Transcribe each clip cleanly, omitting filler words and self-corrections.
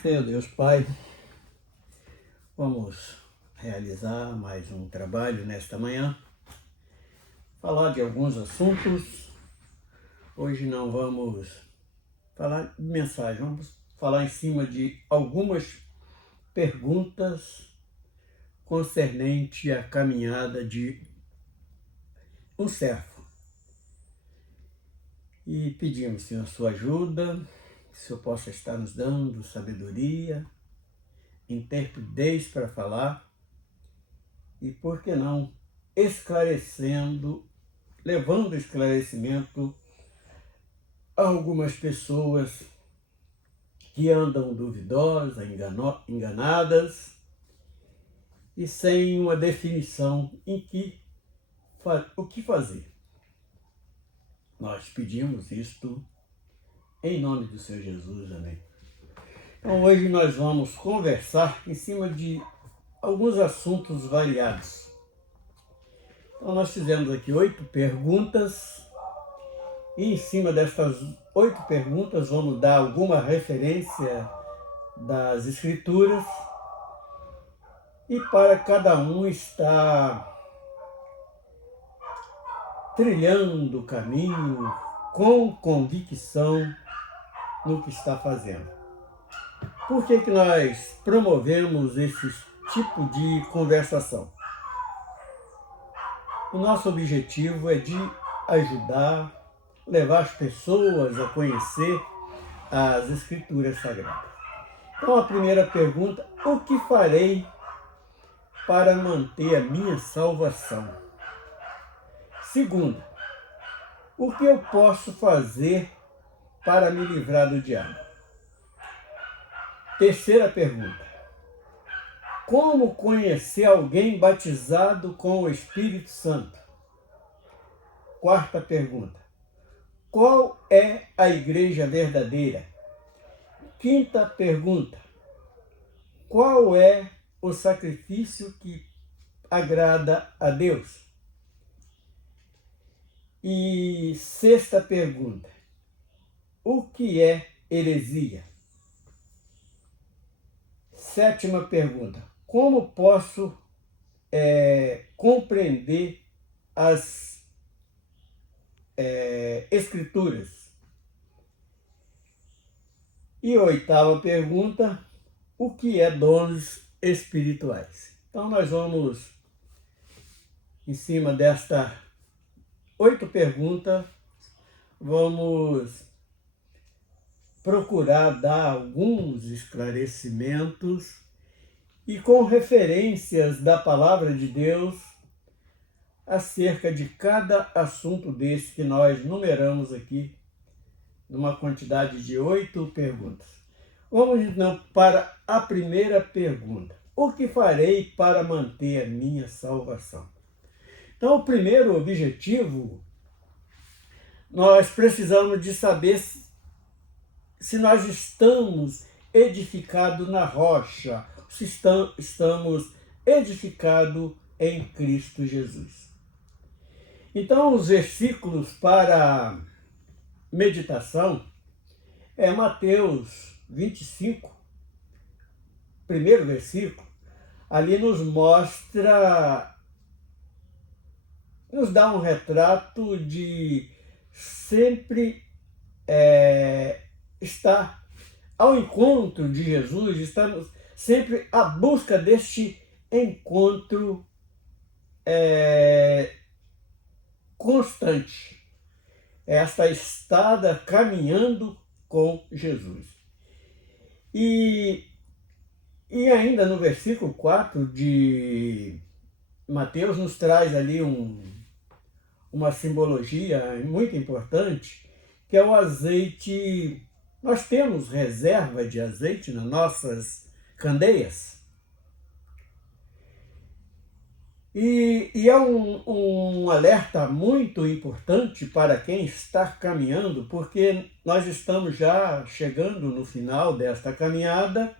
Senhor Deus Pai, vamos realizar mais um trabalho nesta manhã, falar de alguns assuntos. Hoje não vamos falar de mensagem, vamos falar em cima de algumas perguntas concernente à caminhada de um servo. E pedimos, Senhor, sua ajuda, que o Senhor possa estar nos dando sabedoria, intrepidez para falar e, por que não, esclarecendo, levando esclarecimento a algumas pessoas que andam duvidosas, enganadas e sem uma definição o que fazer. Nós pedimos isto em nome do Senhor Jesus, amém. Então hoje nós vamos conversar em cima de alguns assuntos variados. Então nós fizemos aqui 8 perguntas e em cima destas 8 perguntas vamos dar alguma referência das Escrituras e para cada um estar trilhando o caminho com convicção no que está fazendo. Por que nós promovemos esse tipo de conversação? O nosso objetivo é de ajudar, levar as pessoas a conhecer as Escrituras Sagradas. Então a primeira pergunta: o que farei para manter a minha salvação? Segunda: o que eu posso fazer para me livrar do diabo? Terceira pergunta: como conhecer alguém batizado com o Espírito Santo? Quarta pergunta: qual é a igreja verdadeira? Quinta pergunta: qual é o sacrifício que agrada a Deus? E sexta pergunta: o que é heresia? Sétima pergunta: como posso compreender as Escrituras? E oitava pergunta: o que é dons espirituais? Então nós vamos, em cima desta 8 perguntas, vamos procurar dar alguns esclarecimentos e com referências da Palavra de Deus acerca de cada assunto desse que nós numeramos aqui, numa quantidade de 8 perguntas. Vamos então para a primeira pergunta: o que farei para manter a minha salvação? Então, o primeiro objetivo, nós precisamos de saber se nós estamos edificados na rocha, se estamos edificados em Cristo Jesus. Então, os versículos para meditação é Mateus 25, primeiro versículo. Ali nos dá um retrato de sempre estar ao encontro de Jesus, estamos sempre à busca deste encontro constante, esta estada caminhando com Jesus. E ainda no versículo 4 de Mateus nos traz ali uma simbologia muito importante, que é o azeite. Nós temos reserva de azeite nas nossas candeias. E é um alerta muito importante para quem está caminhando, porque nós estamos já chegando no final desta caminhada,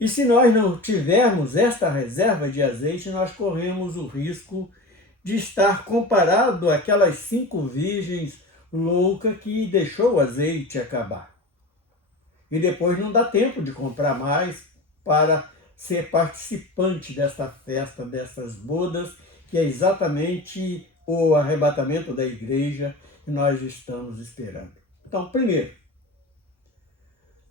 e se nós não tivermos esta reserva de azeite, nós corremos o risco de estar comparado àquelas 5 virgens loucas que deixou o azeite acabar. E depois não dá tempo de comprar mais para ser participante desta festa, dessas bodas, que é exatamente o arrebatamento da igreja que nós estamos esperando. Então, primeiro,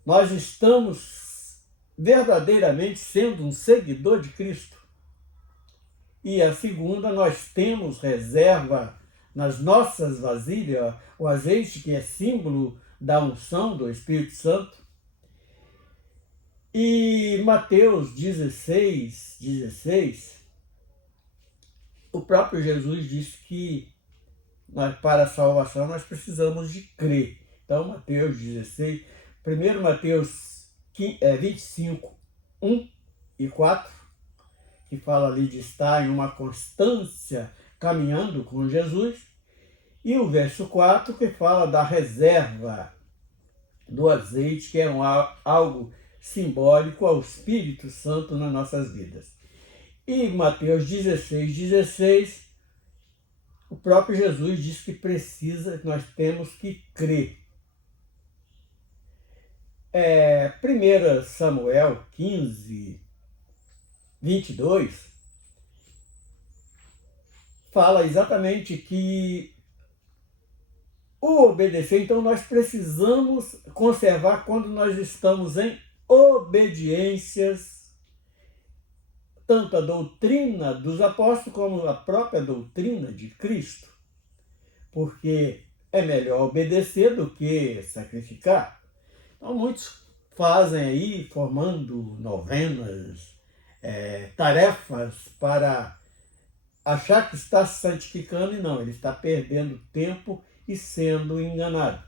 nós estamos verdadeiramente sendo um seguidor de Cristo. E a segunda, nós temos reserva nas nossas vasilhas, o azeite que é símbolo da unção do Espírito Santo. E Mateus 16, o próprio Jesus disse que para a salvação nós precisamos de crer. Então, Mateus 16, 1 Mateus 25, 1 e 4, que fala ali de estar em uma constância caminhando com Jesus, e o verso 4, que fala da reserva do azeite, que é algo simbólico ao Espírito Santo nas nossas vidas. E Mateus 16, o próprio Jesus diz que nós temos que crer. 1 Samuel 15, 22, fala exatamente que o obedecer, então nós precisamos conservar quando nós estamos em obediências, tanto a doutrina dos apóstolos como a própria doutrina de Cristo, porque é melhor obedecer do que sacrificar. Então muitos fazem aí, formando novenas, tarefas para achar que está se santificando, e não, ele está perdendo tempo e sendo enganado.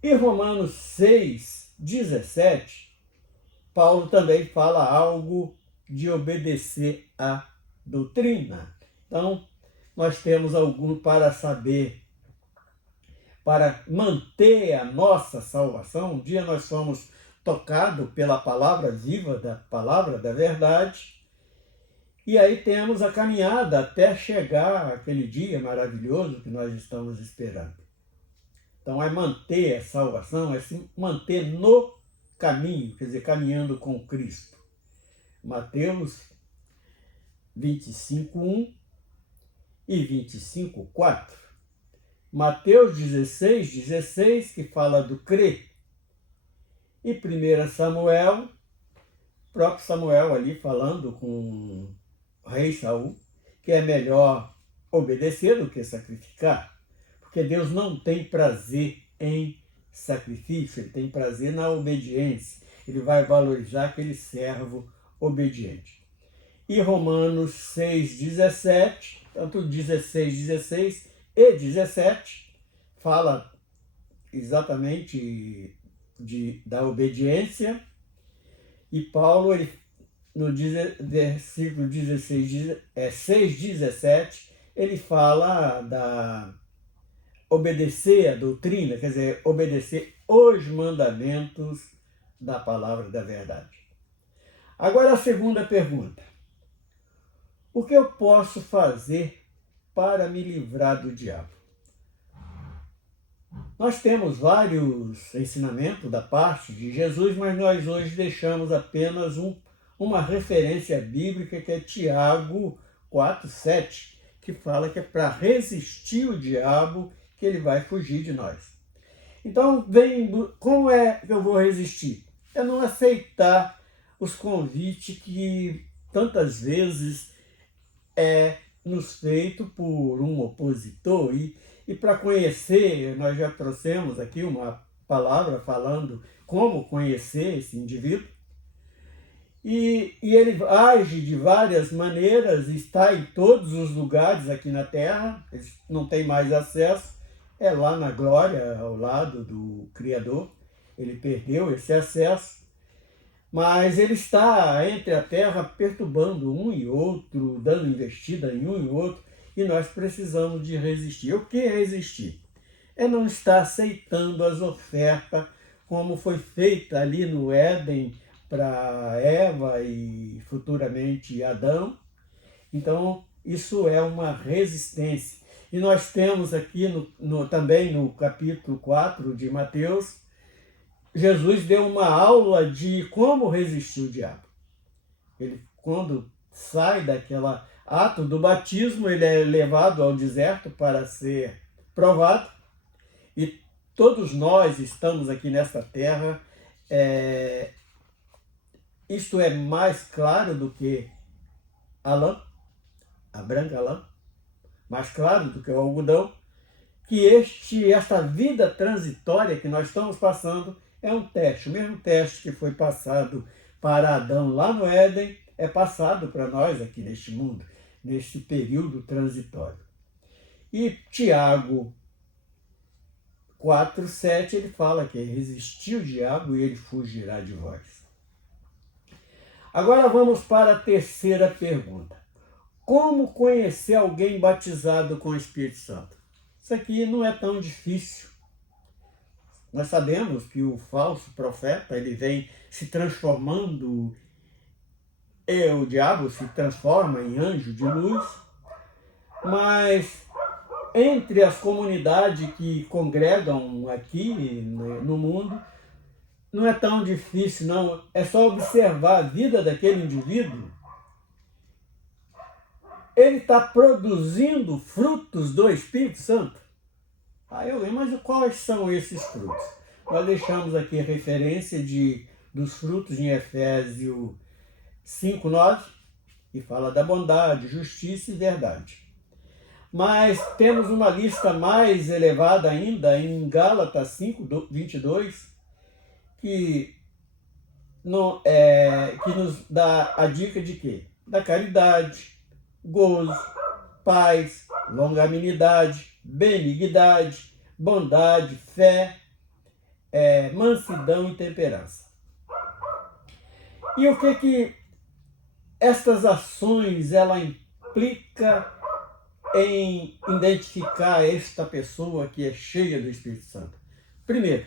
E Romanos 6, 17, Paulo também fala algo de obedecer à doutrina. Então, nós temos algo para saber, para manter a nossa salvação. Um dia nós fomos tocados pela palavra viva, da palavra da verdade, e aí temos a caminhada até chegar aquele dia maravilhoso que nós estamos esperando. Então, é manter a salvação, é se manter no caminho, quer dizer, caminhando com Cristo. Mateus 25, 1 e 25, 4. Mateus 16, que fala do crer. E 1 Samuel, o próprio Samuel ali falando com o rei Saul, que é melhor obedecer do que sacrificar. Porque Deus não tem prazer em sacrifício, ele tem prazer na obediência. Ele vai valorizar aquele servo obediente. E Romanos 6, 17, tanto 16 e 17, fala exatamente da obediência. E Paulo, no versículo 6, 17, ele fala da obedecer a doutrina, quer dizer, obedecer os mandamentos da palavra da verdade. Agora a segunda pergunta. O que eu posso fazer para me livrar do diabo? Nós temos vários ensinamentos da parte de Jesus, mas nós hoje deixamos apenas uma referência bíblica, que é Tiago 4, 7, que fala que é para resistir o diabo que ele vai fugir de nós. Então, como é que eu vou resistir? É não aceitar os convites que tantas vezes nos feito por um opositor. E para conhecer, nós já trouxemos aqui uma palavra falando como conhecer esse indivíduo. E ele age de várias maneiras, está em todos os lugares aqui na Terra, ele não tem mais acesso, é lá na glória, ao lado do Criador, ele perdeu esse acesso, mas ele está entre a Terra perturbando um e outro, dando investida em um e outro, e nós precisamos de resistir. O que é resistir? É não estar aceitando as ofertas como foi feita ali no Éden, para Eva e futuramente Adão. Então, isso é uma resistência. E nós temos aqui também no capítulo 4 de Mateus, Jesus deu uma aula de como resistir o diabo. Ele, quando sai daquela ato do batismo, ele é levado ao deserto para ser provado. E todos nós estamos aqui nesta terra. Isto é mais claro do que a lã, a branca lã, mais claro do que o algodão, que esta vida transitória que nós estamos passando é um teste. O mesmo teste que foi passado para Adão lá no Éden é passado para nós aqui neste mundo, neste período transitório. E Tiago 4:7 ele fala que resistir o diabo e ele fugirá de vós. Agora vamos para a terceira pergunta. Como conhecer alguém batizado com o Espírito Santo? Isso aqui não é tão difícil. Nós sabemos que o falso profeta ele vem se transformando, o diabo se transforma em anjo de luz, mas entre as comunidades que congregam aqui no mundo, não é tão difícil, não. É só observar a vida daquele indivíduo. Ele está produzindo frutos do Espírito Santo. Aí eu lembro, mas quais são esses frutos? Nós deixamos aqui a referência dos frutos em Efésios 5:9, e fala da bondade, justiça e verdade. Mas temos uma lista mais elevada ainda em Gálatas 5:22, que nos dá a dica de quê? Da caridade, gozo, paz, longanimidade, benignidade, bondade, fé, mansidão e temperança. E o que estas ações ela implica em identificar esta pessoa que é cheia do Espírito Santo? Primeiro,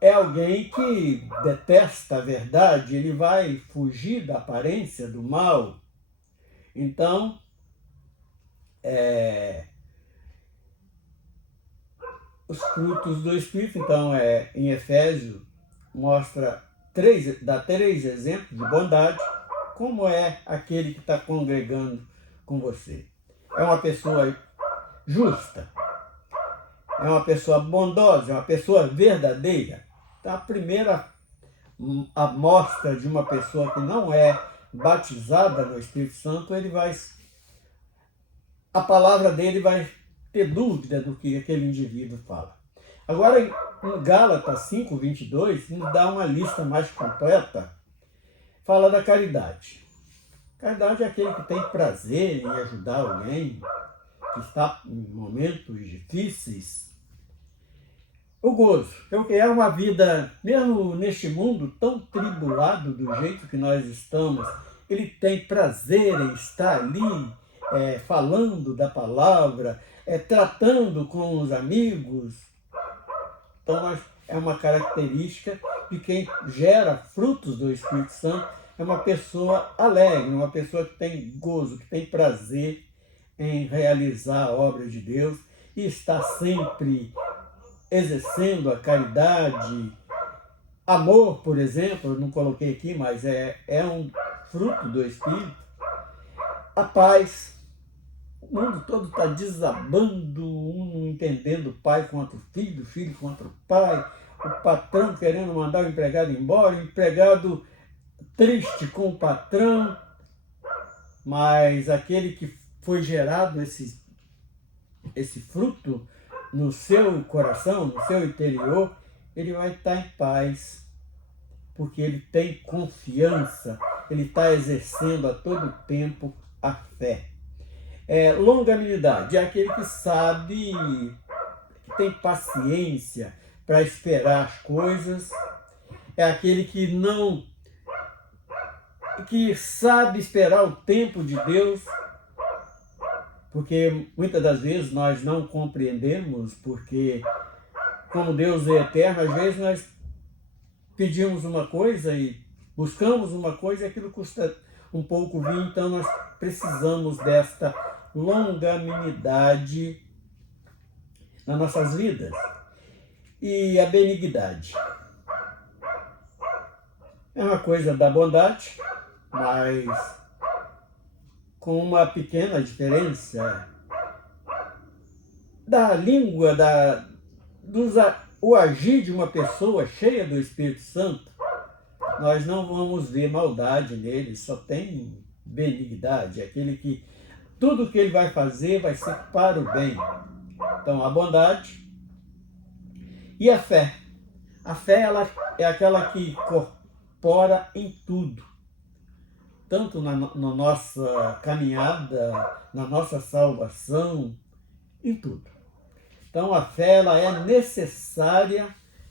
é alguém que detesta a verdade, ele vai fugir da aparência do mal. Então, os frutos do Espírito, então, em Efésios, dá três exemplos de bondade, como é aquele que está congregando com você. É uma pessoa justa, é uma pessoa bondosa, é uma pessoa verdadeira. Então, a primeira amostra de uma pessoa que não é batizada no Espírito Santo, a palavra dele vai ter dúvida do que aquele indivíduo fala. Agora, em Gálatas 5:22, nos dá uma lista mais completa, fala da caridade. Caridade é aquele que tem prazer em ajudar alguém que está em momentos difíceis. O gozo, é uma vida, mesmo neste mundo tão tribulado do jeito que nós estamos, ele tem prazer em estar ali, falando da palavra, tratando com os amigos. Então, é uma característica de quem gera frutos do Espírito Santo, é uma pessoa alegre, uma pessoa que tem gozo, que tem prazer em realizar a obra de Deus e está sempre exercendo a caridade. Amor, por exemplo, eu não coloquei aqui, mas é um fruto do Espírito. A paz. O mundo todo está desabando, um não entendendo o pai contra o filho contra o pai, o patrão querendo mandar o empregado embora, o empregado triste com o patrão, mas aquele que foi gerado esse fruto no seu coração, no seu interior, ele vai estar em paz, porque ele tem confiança, ele está exercendo a todo tempo a fé. Longanimidade é aquele que sabe, que tem paciência para esperar as coisas, é aquele que sabe esperar o tempo de Deus, porque muitas das vezes nós não compreendemos, porque como Deus é eterno, às vezes nós pedimos uma coisa e buscamos uma coisa e aquilo custa um pouco vir, então nós precisamos desta longanimidade nas nossas vidas. e a benignidade. É uma coisa da bondade, mas com uma pequena diferença da língua, o agir de uma pessoa cheia do Espírito Santo. Nós não vamos ver maldade nele, só tem benignidade, aquele que tudo que ele vai fazer vai ser para o bem. Então, a bondade e a fé. A fé, ela é aquela que incorpora em tudo, tanto na nossa caminhada, na nossa salvação, em tudo. Então, a fé, ela é necessária,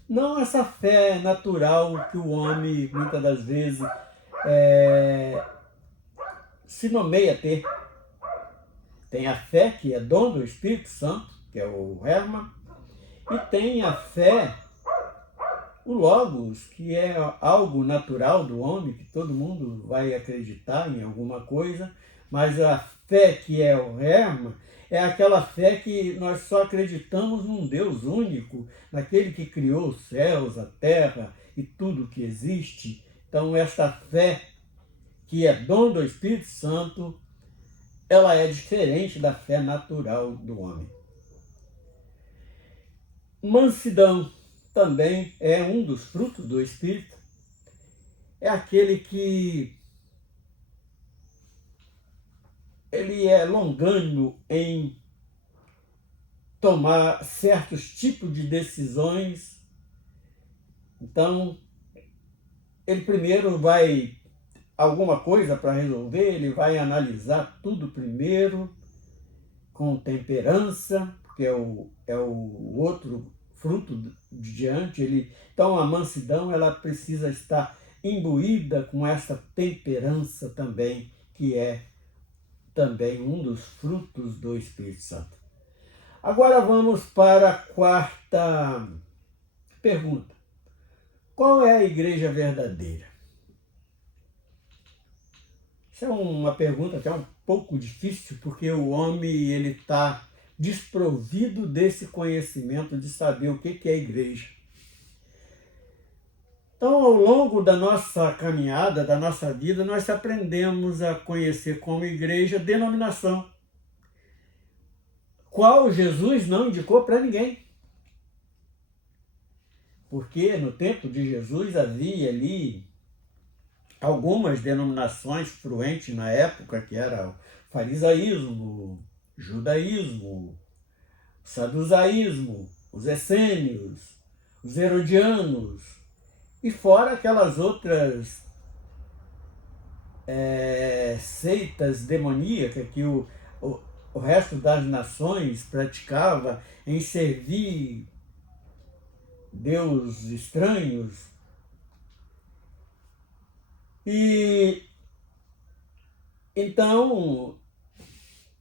não essa fé natural que o homem, muitas das vezes, se nomeia ter. Tem a fé, que é dom do Espírito Santo, que é o Herma, e tem a fé, o Logos, que é algo natural do homem, que todo mundo vai acreditar em alguma coisa, mas a fé que é o Herma é aquela fé que nós só acreditamos num Deus único, naquele que criou os céus, a terra e tudo que existe. Então, esta fé, que é dom do Espírito Santo, ela é diferente da fé natural do homem. Mansidão também é um dos frutos do Espírito. É aquele que ele é longânimo em tomar certos tipos de decisões. Então, ele primeiro vai alguma coisa para resolver, ele vai analisar tudo primeiro, com temperança, porque é o outro fruto de diante. Então, a mansidão, ela precisa estar imbuída com essa temperança também, que é também um dos frutos do Espírito Santo. Agora vamos para a quarta pergunta. Qual é a igreja verdadeira? Essa é uma pergunta até um pouco difícil, porque o homem ele está desprovido desse conhecimento de saber o que é a igreja. Então, ao longo da nossa caminhada, da nossa vida, nós aprendemos a conhecer como igreja denominação, qual Jesus não indicou para ninguém. Porque no tempo de Jesus havia ali algumas denominações fluentes na época, que era o farisaísmo, o judaísmo, o saducaísmo, os essênios, os herodianos, e fora aquelas outras seitas demoníacas que o resto das nações praticava em servir deuses estranhos. E então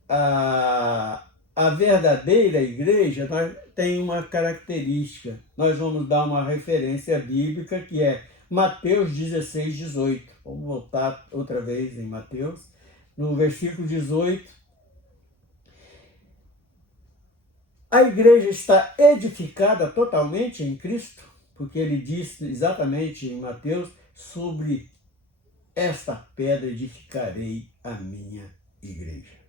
a verdadeira igreja tem uma característica. Nós vamos dar uma referência bíblica que é Mateus 16, 18. Vamos voltar outra vez em Mateus, no versículo 18. A igreja está edificada totalmente em Cristo, porque ele disse exatamente em Mateus: sobre esta pedra edificarei a minha igreja.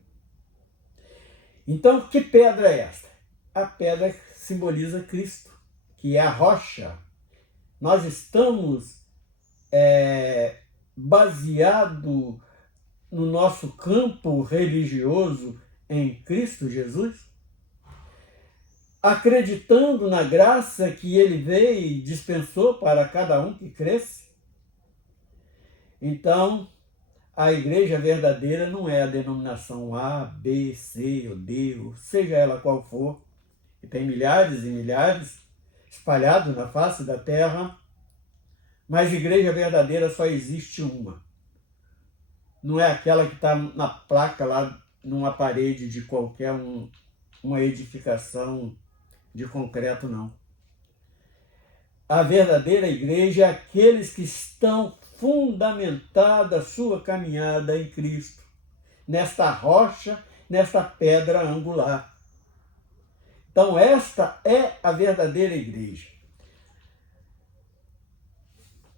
Então, que pedra é esta? A pedra simboliza Cristo, que é a rocha. Nós estamos baseados no nosso campo religioso em Cristo Jesus, acreditando na graça que ele veio e dispensou para cada um que cresce. Então, a igreja verdadeira não é a denominação A, B, C ou D, ou seja ela qual for, que tem milhares e milhares espalhados na face da terra, mas igreja verdadeira só existe uma. Não é aquela que está na placa lá numa parede de qualquer uma edificação de concreto, não. A verdadeira igreja é aqueles que estão fundamentada a sua caminhada em Cristo, nesta rocha, nesta pedra angular. Então, esta é a verdadeira igreja.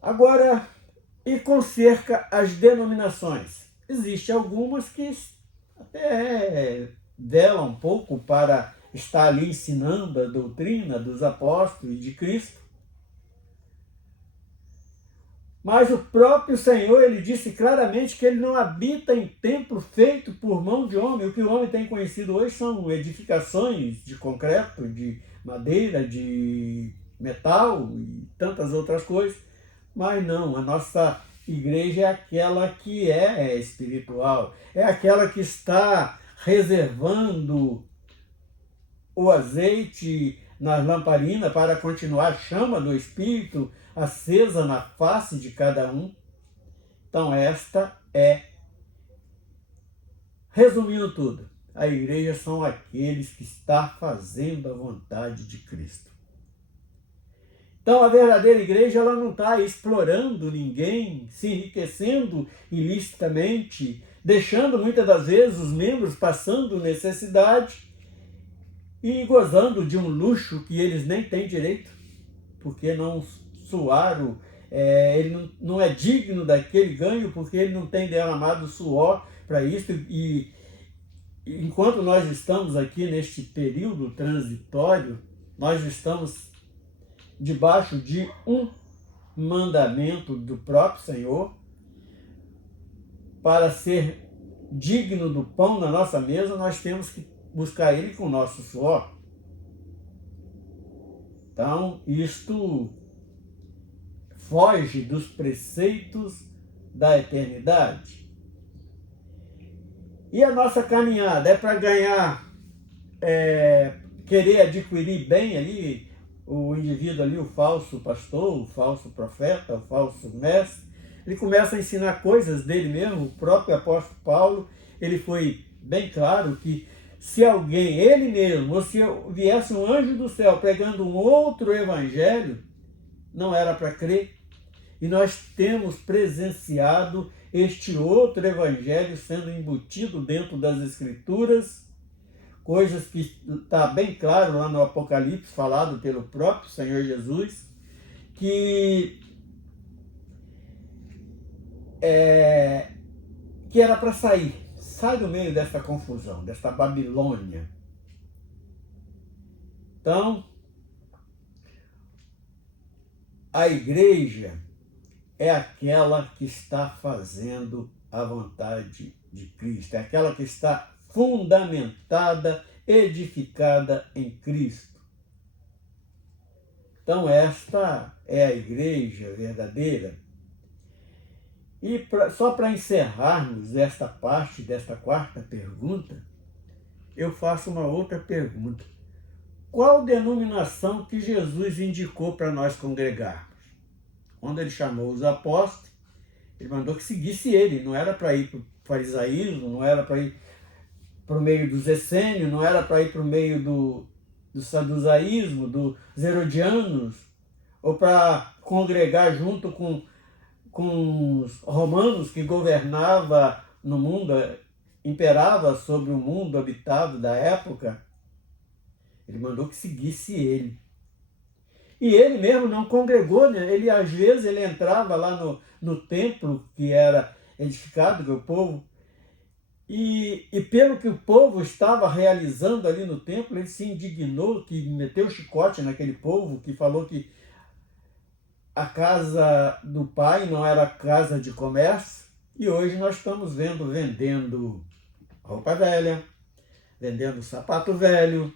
Agora, e com cerca às denominações? Existem algumas que até velam um pouco para estar ali ensinando a doutrina dos apóstolos e de Cristo. Mas o próprio Senhor, ele disse claramente que ele não habita em templo feito por mão de homem. O que o homem tem conhecido hoje são edificações de concreto, de madeira, de metal e tantas outras coisas. Mas não, a nossa igreja é aquela que é espiritual, é aquela que está reservando o azeite nas lamparinas para continuar a chama do Espírito acesa na face de cada um. Então esta é, resumindo tudo, a igreja são aqueles que estão fazendo a vontade de Cristo. Então a verdadeira igreja ela não está explorando ninguém, se enriquecendo ilicitamente, deixando muitas das vezes os membros passando necessidade e gozando de um luxo que eles nem têm direito, porque não suaram, ele não é digno daquele ganho, porque ele não tem derramado suor para isso. E enquanto nós estamos aqui neste período transitório, nós estamos debaixo de um mandamento do próprio Senhor para ser digno do pão na nossa mesa, nós temos que buscar ele com o nosso suor. Então, isto foge dos preceitos da eternidade. E a nossa caminhada é para ganhar, querer adquirir bem ali, o indivíduo ali, o falso pastor, o falso profeta, o falso mestre. Ele começa a ensinar coisas dele mesmo. O próprio apóstolo Paulo, ele foi bem claro que se alguém, ele mesmo, ou se viesse um anjo do céu pregando um outro evangelho, não era para crer. E nós temos presenciado este outro evangelho sendo embutido dentro das Escrituras, coisas que está bem claro lá no Apocalipse, falado pelo próprio Senhor Jesus, que era para sair. Sai do meio dessa confusão, dessa Babilônia. Então, a igreja é aquela que está fazendo a vontade de Cristo, é aquela que está fundamentada, edificada em Cristo. Então, esta é a igreja verdadeira. E só para encerrarmos esta parte desta quarta pergunta, eu faço uma outra pergunta. Qual denominação que Jesus indicou para nós congregarmos? Quando ele chamou os apóstolos, ele mandou que seguisse ele. Não era para ir para o farisaísmo, não era para ir para o meio dos essênios, não era para ir para o meio do sadusaísmo, dos herodianos, ou para congregar junto com os romanos que governava no mundo, imperava sobre o mundo habitado da época. Ele mandou que seguisse ele. E ele mesmo não congregou, né? Ele, às vezes, ele entrava lá no templo que era edificado pelo povo, e pelo que o povo estava realizando ali no templo, ele se indignou, que meteu chicote naquele povo, que falou que a casa do pai não era casa de comércio. E hoje nós estamos vendendo roupa velha, vendendo sapato velho,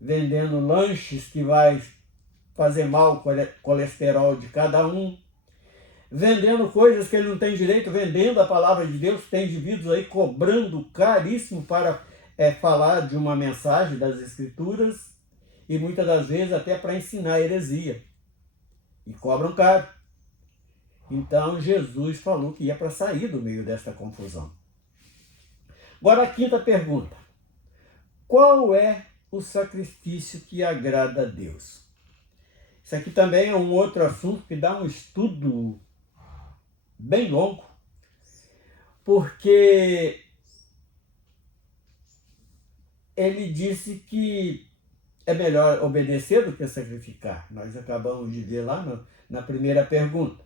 vendendo lanches que vai fazer mal ao colesterol de cada um, vendendo coisas que ele não tem direito, vendendo a palavra de Deus. Tem indivíduos aí cobrando caríssimo para falar de uma mensagem das Escrituras, e muitas das vezes até para ensinar heresia, e cobram caro. Então Jesus falou que ia para sair do meio desta confusão. Agora a quinta pergunta. Qual é o sacrifício que agrada a Deus? Isso aqui também é um outro assunto que dá um estudo bem longo, porque ele disse que é melhor obedecer do que sacrificar. Nós acabamos de ver lá na primeira pergunta.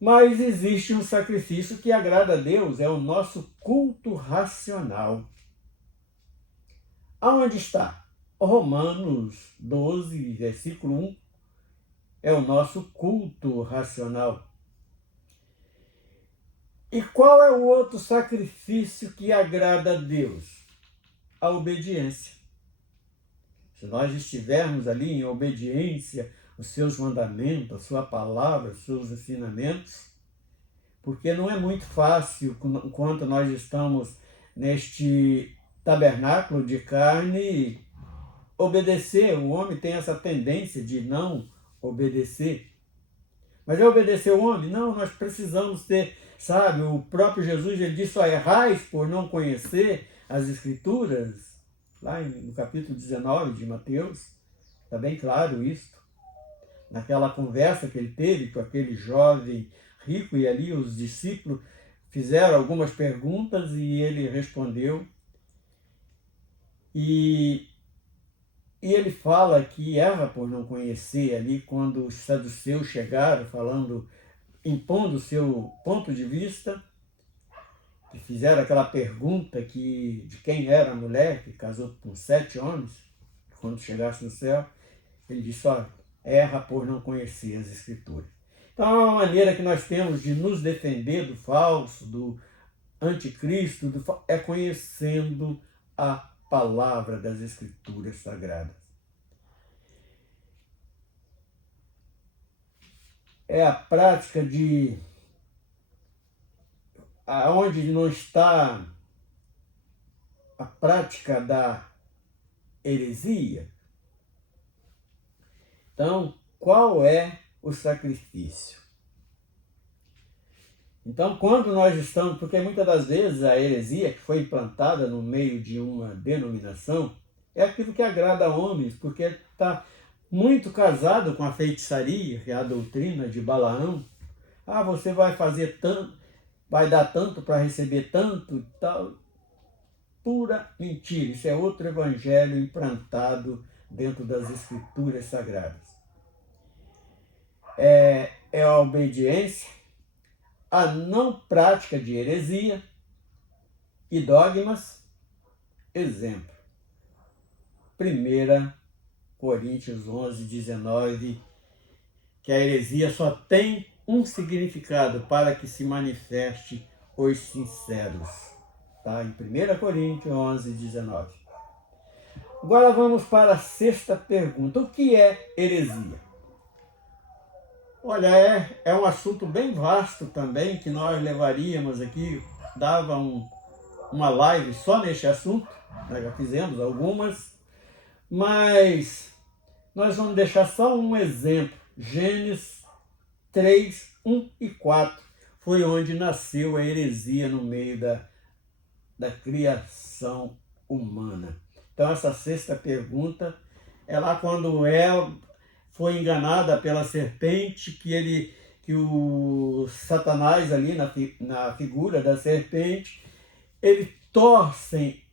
Mas existe um sacrifício que agrada a Deus, é o nosso culto racional. Aonde está? Romanos 12, versículo 1, é o nosso culto racional. E qual é o outro sacrifício que agrada a Deus? A obediência. Se nós estivermos ali em obediência aos seus mandamentos, a sua palavra, os seus ensinamentos, porque não é muito fácil, enquanto nós estamos neste tabernáculo de carne, obedecer. O homem tem essa tendência de não obedecer. Mas é obedecer o homem? Não, nós precisamos ter, sabe, o próprio Jesus, ele disse, só errais por não conhecer as Escrituras, lá no capítulo 19 de Mateus, está bem claro isso. Naquela conversa que ele teve com aquele jovem rico, e ali os discípulos fizeram algumas perguntas e ele respondeu. E ele fala que erra por não conhecer ali, quando os saduceus chegaram falando, impondo o seu ponto de vista, que fizeram aquela pergunta de quem era a mulher que casou com 7 homens, quando chegasse no céu, ele disse, erra por não conhecer as Escrituras. Então, é uma maneira que nós temos de nos defender do falso, do anticristo, é conhecendo a palavra das Escrituras Sagradas. É a prática de aonde não está a prática da heresia. Então, qual é o sacrifício? Então, quando nós estamos, porque muitas das vezes a heresia que foi implantada no meio de uma denominação é aquilo que agrada a homens, porque está muito casado com a feitiçaria, que é a doutrina de Balaão. Você vai fazer tanto, vai dar tanto para receber tanto e tal. Pura mentira, isso é outro evangelho implantado dentro das Escrituras Sagradas. É a obediência, a não prática de heresia e dogmas. Exemplo, 1 Coríntios 11, 19, que a heresia só tem um significado, para que se manifeste os sinceros. Tá? Em 1 Coríntios 11, 19. Agora vamos para a sexta pergunta. O que é heresia? Olha, é um assunto bem vasto também, que nós levaríamos aqui, dava uma live só neste assunto, nós já fizemos algumas, mas nós vamos deixar só um exemplo. Gênesis 3, 1 e 4 foi onde nasceu a heresia no meio da criação humana. Então essa sexta pergunta é lá quando Eva foi enganada pela serpente, que o Satanás ali na figura da serpente, eles torcem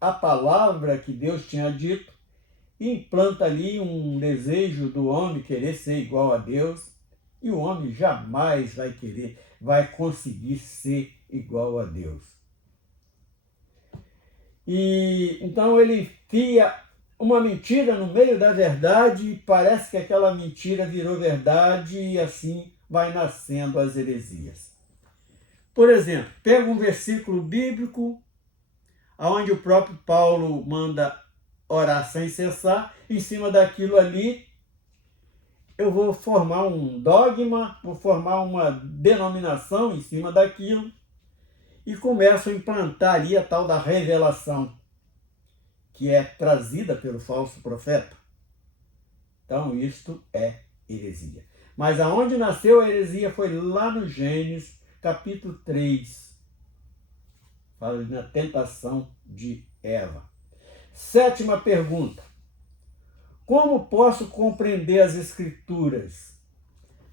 a palavra que Deus tinha dito e implanta ali um desejo do homem querer ser igual a Deus, e o homem jamais vai conseguir ser igual a Deus. E então ele cria uma mentira no meio da verdade e parece que aquela mentira virou verdade e assim vai nascendo as heresias. Por exemplo, pega um versículo bíblico onde o próprio Paulo manda orar sem cessar, em cima daquilo ali eu vou formar um dogma, vou formar uma denominação em cima daquilo e começo a implantar ali a tal da revelação, que é trazida pelo falso profeta. Então, isto é heresia. Mas aonde nasceu a heresia foi lá no Gênesis, capítulo 3. Fala na tentação de Eva. Sétima pergunta. Como posso compreender as Escrituras?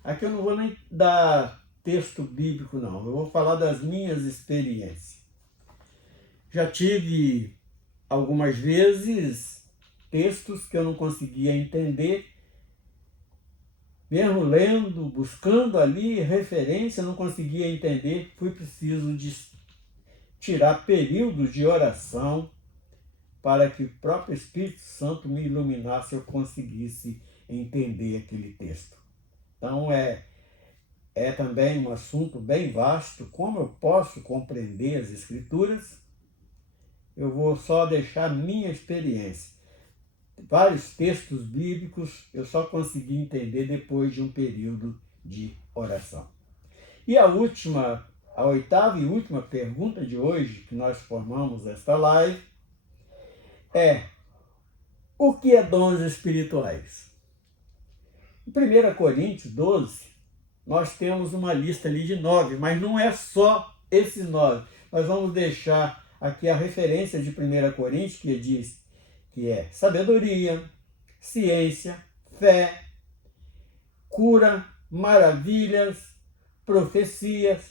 Aqui eu não vou nem dar texto bíblico, não. Eu vou falar das minhas experiências. Já tive algumas vezes textos que eu não conseguia entender, mesmo lendo, buscando ali referência, não conseguia entender, fui preciso de tirar períodos de oração para que o próprio Espírito Santo me iluminasse e eu conseguisse entender aquele texto. Então é também um assunto bem vasto, como eu posso compreender as Escrituras. Eu vou só deixar minha experiência. Vários textos bíblicos eu só consegui entender depois de um período de oração. E a oitava e última pergunta de hoje, que nós formamos esta live, é: o que é dons espirituais? Em 1 Coríntios 12, nós temos uma lista ali de 9, mas não é só esses 9. Nós vamos deixar aqui a referência de 1 Coríntios, que diz que é sabedoria, ciência, fé, cura, maravilhas, profecias,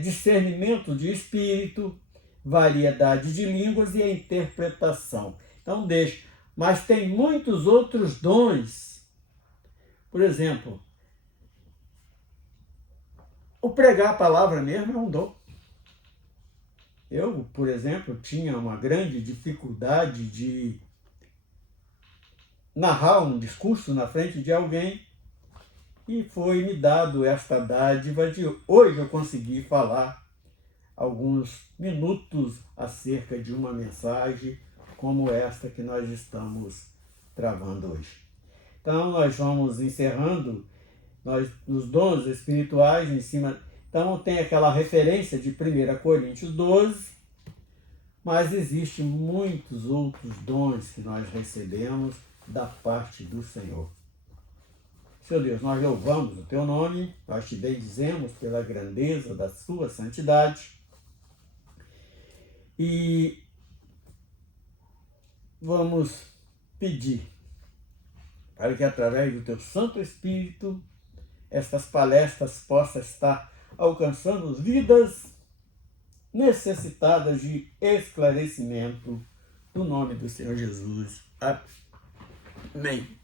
discernimento de espírito, variedade de línguas e a interpretação. Então deixa. Mas tem muitos outros dons. Por exemplo, o pregar a palavra mesmo é um dom. Eu, por exemplo, tinha uma grande dificuldade de narrar um discurso na frente de alguém e foi-me dado esta dádiva de hoje eu consegui falar alguns minutos acerca de uma mensagem como esta que nós estamos travando hoje. Então, nós vamos encerrando os dons espirituais em cima. Então, tem aquela referência de 1 Coríntios 12, mas existem muitos outros dons que nós recebemos da parte do Senhor. Senhor Deus, nós louvamos o Teu nome, nós te bendizemos pela grandeza da Sua santidade e vamos pedir para que através do Teu Santo Espírito estas palestras possam estar alcançando vidas necessitadas de esclarecimento no nome do Senhor Jesus. Amém.